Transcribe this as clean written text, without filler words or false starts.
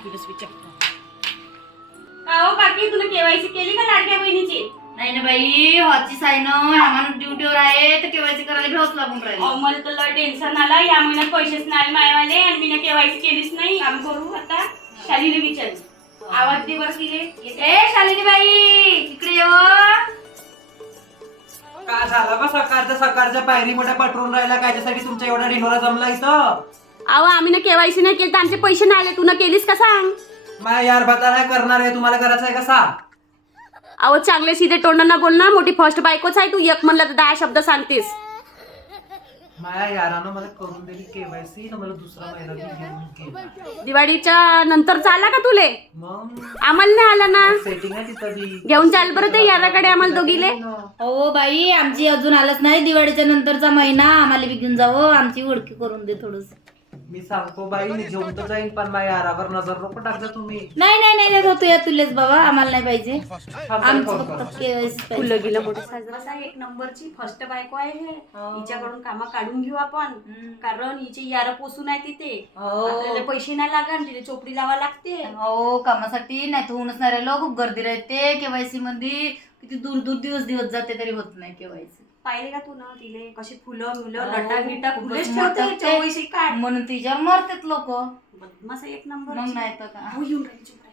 काकीलाच विचारतो. हो काकी, तुला केवायसी केली का लाडक्या बहिणीची? नाही ना बाई, हॉचीच आहे ना. ह्या माणूस ड्युटीवर आहे तर केवायसी करायला भेटच लागून राहिली. मला तर लय टेन्शन आला. या महिन्यात पैसेच नाही मायवाले आणि मी केवायसी केलीच नाही. काम करू आता. शालीने विचारली. आवाज दे बरं तिले. ए शालिनी बाई, इकडे ये. काय झालं बा सकाळच्या पायरी मोठ्या पटरून राहिला? कायच्यासाठी तुमच्या एवढा ढिंडोरा जमला इथं? अहो आम्ही केवायसी नाही केली तर आमचे पैसे नाही आले. तू न केलीस का सांग? माया यार बता नाही करणार आहे, तुम्हाला करायचं आहे का सांग? अहो चांगले सीधे तोंडांना बोल ना. मोठी फर्स्ट बायकोच आहे तू. एक म्हणलं तर 10 शब्द सांगतेस. माया यारानं मला करून दिली केवायसी, मला दुसरा महिना बी घेऊन गेला. दिवाळीच्या नंतर चाला का तुले? मग आम्हाला नाही आला ना. सेटिंग आहे तिथं बी. घेऊन चाल बरं ते याराकडे आम्हाला दोघीले. हो बाई, आमची अजून आलंच नाही. दिवाळीच्या नंतरचा महिना आम्हाला बी घेऊन जावं. आमची ओळखी करून दे थोडस. मी सांगतो बाई, मी घेऊन तर जाईन, पण माझ्या यारावर नजर नको टाकजा तुम्ही. नाही नाही नाही होतो या तुलेच बाबा, आम्हाला नाही पाहिजे. आमचं फोन करा. फक्त KYC पाहिजे. फुलं गेलं मोठं साजरा. एक नंबरची फर्स्ट बायको आहे हे. हिच्याकडून कामं काढून घेऊ आपण. कारण हिचे यार पोसून आहे तिथे. आपल्याला पैसे नाही लागणार. तिथे चोपडी लावा लागते. हो, कामासाठी नाही तर होऊनच नाही राहिलो. खूप गर्दी राहते केवायसी मध्ये. किती दूर दूर दिवस जाते तरी होत नाही केवायसी. पाहिले का तू ना तिले कशी फुलं मुलं नटा हो, बिटा खूपच फुलेच मोठं ठेवते. ते. चौवीसी काढ. म्हणून तिच्यावर मरतात लोक. मस्त एक नंबर. मग नाही तर का. येऊन राहिली चोपडी.